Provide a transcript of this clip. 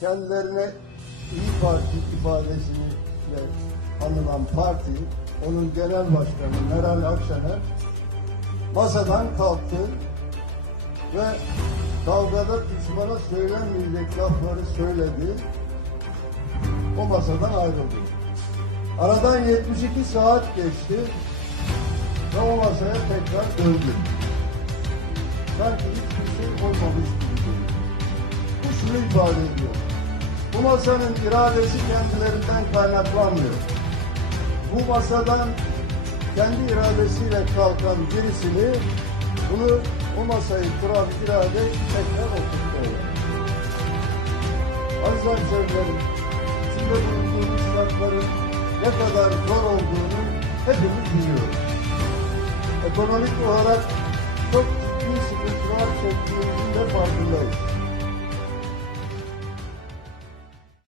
kendilerine İyi Parti ifadesiyle anılan parti, onun genel başkanı Meral Akşener masadan kalktı ve kavgada düşmana söylenmeyecek lafları söyledi. O masadan ayrıldı. Aradan 72 saat geçti ve o masaya tekrar döndü. Sanki hiçbir şey olmamış gibi. Bu şunu ifade ediyor. Bu masanın iradesi kendilerinden kaynaklanmıyor. Bu masadan kendi iradesiyle kalkan birisini bunu o masayı kuran irade tekrar oturtuyor. Aziz hemşehrilerim, içinde bulunduğumuz şartların ne kadar zor olduğunu hepimiz biliyoruz. Ekonomik olarak çok